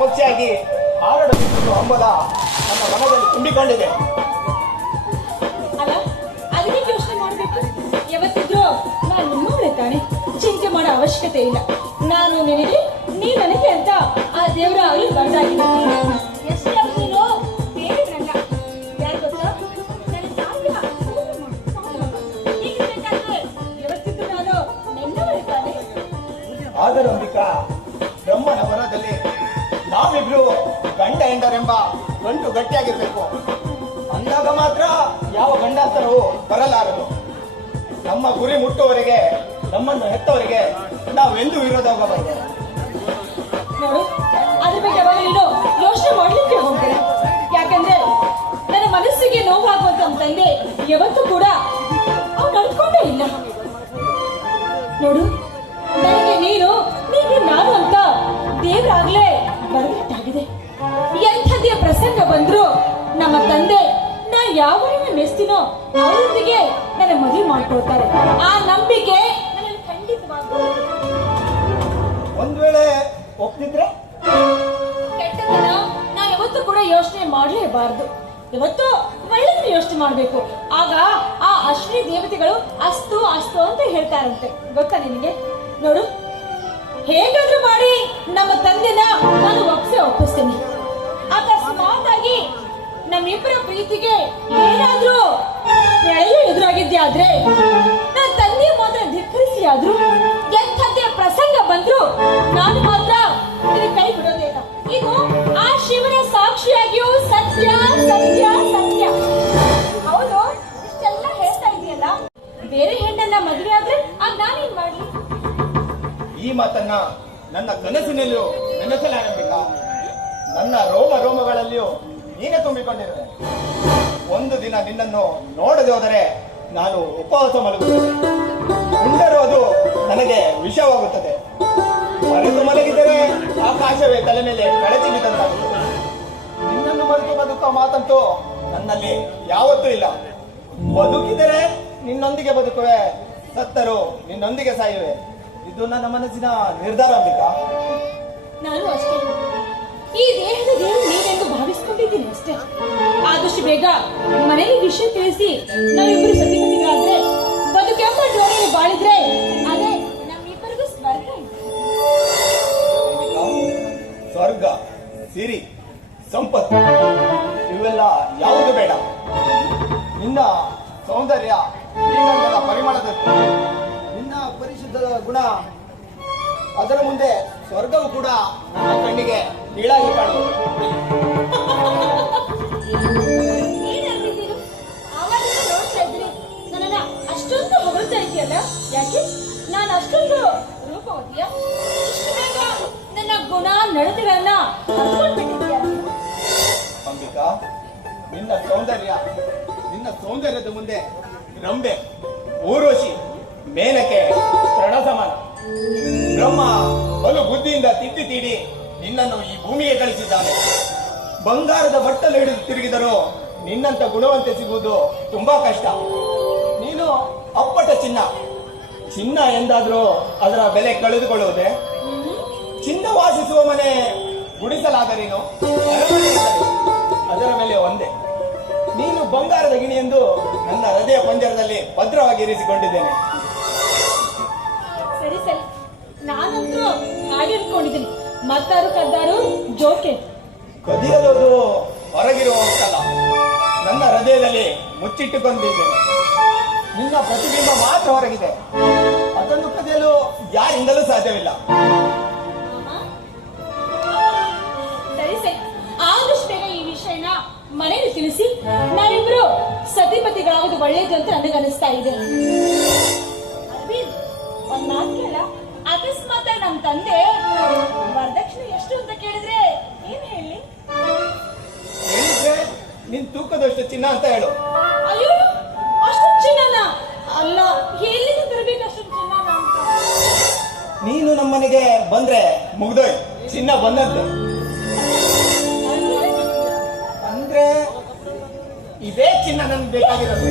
ಪಕ್ಷಿಯಾಗಿ ಆರಾಡುತ್ತಿರುವ ಹಂಬಲ ನಮ್ಮ ಮನದಲ್ಲಿ ತುಂಬಿಕೊಂಡಿದೆ. ಅಲ್ಲ, ಅದಕ್ಕೆ ಯೋಚನೆ ಮಾಡಬೇಕು? ಯಾವತ್ತಿದ್ರೂ ನಾನು ಚಿಂತೆ ಮಾಡೋ ಅವಶ್ಯಕತೆ ಇಲ್ಲ. ನಾನು ನಿನಗೆ ನೀ ನನಗೆ ಅಂತ ಆ ದೇವರ ಬರ್ತಾ ಬರ್ದಾಗಿದೆ ಹೆಂಡರೆಂಬ ಗಂಟು ಗಟ್ಟಿಯಾಗಿರ್ಬೇಕು. ಅಂದಾಗ ಮಾತ್ರ ಯಾವ ಗಂಡಾಂತರವು ಬರಲಾರದು. ನಮ್ಮ ಗುರಿ ಮುಟ್ಟುವವರಿಗೆ, ನಮ್ಮನ್ನು ಹೆತ್ತವರಿಗೆ ನಾವು ಎಂದು ವಿರೋಧ ಹೋಗಬಾರದು ಯೋಚನೆ ನಾ ಯಾವನ್ನ ನೆಸ್ತೀನೋ ಅವರೊಂದಿಗೆ ನನ್ನ ಮದುವೆ ಮಾಡ್ಕೊಳ್ತಾರೆ. ಆ ನಂಬಿಕೆ ನನಗೆ ಖಂಡಿತವಾಗ್ಲೂ ಒಂದ್ ವೇಳೆ ಒಪ್ತಿದ್ರೆ? ಕೆಟ್ಟದನ್ನ ಯಾವತ್ತೂ ಕೂಡ ಯೋಚನೆ ಮಾಡಲೇಬಾರದು. ಇವತ್ತು ಒಳ್ಳೆಯದು ಯೋಚನೆ ಮಾಡಬೇಕು. ಆಗ ಆ ಅಶ್ವಿನಿ ದೇವತೆಗಳು ಅಸ್ತು ಅಸ್ತು ಅಂತ ಹೇಳ್ತಾರಂತೆ. ಗೊತ್ತಾ ನಿನಗೆ? ನೋಡು ಹೇಗಾದ್ರೂ ಮಾಡಿ ನಮ್ಮ ತಂದೆನ ನಾನು ಒಪ್ಸೆ ಒಪ್ಪಿಸ್ತೀನಿ. ನಮ್ಮಿಬ್ಬರ ಪ್ರೀತಿಗೆ ಏನಾದ್ರೂ ಎದುರಾಗಿದ್ಯಾ ಆದ್ರೆ ನನ್ನ ತಂದೆ ಮಾತ್ರ ಧಿಕ್ಕರಿಸಿ ಆದ್ರು ಎಂಥದ್ದೇ ಪ್ರಸಂಗ ಬಂದ್ರು ನಾನು ಮಾತ್ರ ಕೈ ಬಿಡೋದೇನ ಇದು ಆ ಶಿವನ ಸಾಕ್ಷಿಯಾಗಿಯೂ ಸತ್ಯ ಸತ್ಯ ಸತ್ಯ. ಹೌದು, ಇಷ್ಟೆಲ್ಲ ಹೇಳ್ತಾ ಇದೆಯಲ್ಲ? ಬೇರೆ ಹೆಣ್ಣನ್ನ ಮದುವೆ ಆದ್ರೆ ಆಗ ನಾನೇನ್ ಮಾಡ್ಲಿ? ಈ ಮಾತನ್ನ ನನ್ನ ಕನಸಿನಲ್ಲಿಯೂ ನೆನೆಸಲಾರಂಭಿಕ. ನನ್ನ ರೋಮ ರೋಮಗಳಲ್ಲಿಯೂ ನೀನೇ ತುಂಬಿಕೊಂಡಿರುವೆ. ಒಂದು ದಿನ ನಿನ್ನನ್ನು ನೋಡದೆ ಹೋದರೆ ನಾನು ಉಪವಾಸ ಮಲಗುತ್ತೇನೆ. ಅದು ನನಗೆ ವಿಷವಾಗುತ್ತದೆ. ಮರೆತು ಮಲಗಿದರೆ ಆಕಾಶವೇ ತಲೆ ಮೇಲೆ ಕಳಚಿ ಬಿದ್ದಂತಾಗುತ್ತದೆ. ನಿನ್ನನ್ನು ಮರೆತು ಬದುಕುವ ಮಾತಂತೂ ನನ್ನಲ್ಲಿ ಯಾವತ್ತೂ ಇಲ್ಲ. ಬದುಕಿದರೆ ನಿನ್ನೊಂದಿಗೆ ಬದುಕುವೆ, ಸತ್ತರು ನಿನ್ನೊಂದಿಗೆ ಸಾಯುವೆ. ಇದು ನನ್ನ ಮನಸ್ಸಿನ ನಿರ್ಧಾರ, ಅಂಬಿಕಾ. ನಾನು ಅಷ್ಟೇ. ಈ ದೇಹದ ದೇವರು ನೀನೆಂದು ಭಾವಿಸ್ಕೊಂಡಿದ್ದೀನಿ ಅಷ್ಟೇ. ಆದಷ್ಟು ಬೇಗ ಮನೆಗೆ ವಿಷಯ ತಿಳಿಸಿ ನಾವಿಬ್ಬರು ಸತಿಪತಿಗಳಾದ್ರೆ ಬದುಕೆಂಬ ಜೋಡಿಯಲ್ಲಿ ಬಾಳಿದ್ರೆ ಅದೇ ನಮ್ಮಿಬ್ಬರಿಗೂ ಸ್ವರ್ಗ ಸ್ವರ್ಗ, ಸಿರಿ, ಸಂಪತ್ತು, ಇವೆಲ್ಲ ಯಾವುದು ಬೇಡ. ನಿನ್ನ ಸೌಂದರ್ಯ ಪರಿಮಳದ ನಿನ್ನ ಪರಿಶುದ್ಧದ ಗುಣ, ಅದರ ಮುಂದೆ ಸ್ವರ್ಗವು ಕೂಡ ನನ್ನ ಕಣ್ಣಿಗೆ ಕೀಳಾಗಿ ಕಾಣುವುದು ನನ್ನನ್ನ ಅಷ್ಟೊಂದು ಹೊಗಳ್ತಾ ಇದೆಯಲ್ಲ ಯಾಕೆ? ನಾನು ಅಷ್ಟೊಂದು ರೂಪವತಿಯ? ಇಷ್ಟು ಬೇಗ ನನ್ನ ಗುಣ ನಡತೆಗಳನ್ನ ಅರ್ಕೊಂಡ್ಬಿಟ್ಟಿದ್ಯಾ ಅಂಬಿಕಾ ನಿನ್ನ ಸೌಂದರ್ಯ ನಿನ್ನ ಸೌಂದರ್ಯದ ಮುಂದೆ ರಂಬೆ ಊರ್ವಶಿ ಮೇನಕೆ ಸಮಾನ ಬ್ರಹ್ಮ ಬಲು ಬುದ್ಧಿಯಿಂದ ತಿದ್ದಿ ತೀಡಿ ನಿನ್ನನ್ನು ಈ ಭೂಮಿಗೆ ಕಳಿಸಿದ್ದಾನೆ. ಬಂಗಾರದ ಬಟ್ಟಲು ಹಿಡಿದು ತಿರುಗಿದರೂ ನಿನ್ನಂತ ಗುಣವಂತೆ ಸಿಗುವುದು ತುಂಬಾ ಕಷ್ಟ. ನೀನು ಅಪ್ಪಟ ಚಿನ್ನ. ಚಿನ್ನ ಎಂದಾದ್ರೂ ಅದರ ಬೆಲೆ ಕಳೆದುಕೊಳ್ಳುವುದೇ? ಚಿನ್ನ ವಾಸಿಸುವ ಮನೆ ಗುಡಿಸಲಾದರೇನು ಅದರ ಮೇಲೆ ಒಂದೇ. ನೀನು ಬಂಗಾರದ ಗಿಣಿ ಎಂದು ನನ್ನ ಹೃದಯ ಪಂಜರದಲ್ಲಿ ಭದ್ರವಾಗಿ ಇರಿಸಿಕೊಂಡಿದ್ದೇನೆ. ಮತ್ತಾರು ಕದ್ದಾರು? ಜೋಕೆ. ಕದಿಯಲೋದು ಹೊರಗಿರುವ ಅಂತಲ್ಲ ನನ್ನ ಹೃದಯದಲ್ಲಿ ಮುಚ್ಚಿಟ್ಟುಕೊಂಡಿದ್ದೇನೆ ನಿನ್ನ ಪ್ರತಿಬಿಂಬ ಮಾತ್ರ ಹೊರಗಿದೆ. ಅದನ್ನು ಕದಿಯಲು ಯಾರಿಂದಲೂ ಸಾಧ್ಯವಿಲ್ಲ. ಸರಿ ಸರಿ. ಆದಷ್ಟು ಬೇಗ ಈ ವಿಷಯನ ಮನೆಯಲ್ಲಿ ತಿಳಿಸಿ. ನಾವಿಬ್ರು ಸತಿಪತಿಗಳಾಗೋದು ಒಳ್ಳೇದು ಅಂತ ನನಗೆ ಅನಿಸ್ತಾ ಇದೆ. ಅರವಿಂದ್ ಒಂದ್ ಮಾತು ಕೇಳ ಅಕಸ್ಮಾತ್ ನಮ್ ತಂದೆ ವರದಕ್ಷಿಣೆ ಎಷ್ಟು ಅಂತ ಕೇಳಿದ್ರೆ ಏನ್ ಹೇಳಿ? ಹೇಳಿದ್ರೆ ನಿನ್ ತೂಕದಷ್ಟು ಚಿನ್ನ ಅಂತ ಹೇಳು. ಅಯ್ಯೋ ಅಷ್ಟು ಚಿನ್ನನ? ಅಲ್ಲ ಎಲ್ಲಿಂದ ತರಬೇಕು ಅಷ್ಟು ಚಿನ್ನ ಅಂತ? ನೀನು ನಮ್ಮನೆಗೆ ಬಂದ್ರೆ ಮುಗ್ದೋಯ್. ಚಿನ್ನ ಬಂದದ್ದು ಅಂದ್ರೆ ಇದೇ ಚಿನ್ನ ನನ್ಗೆ ಬೇಕಾಗಿರೋದು.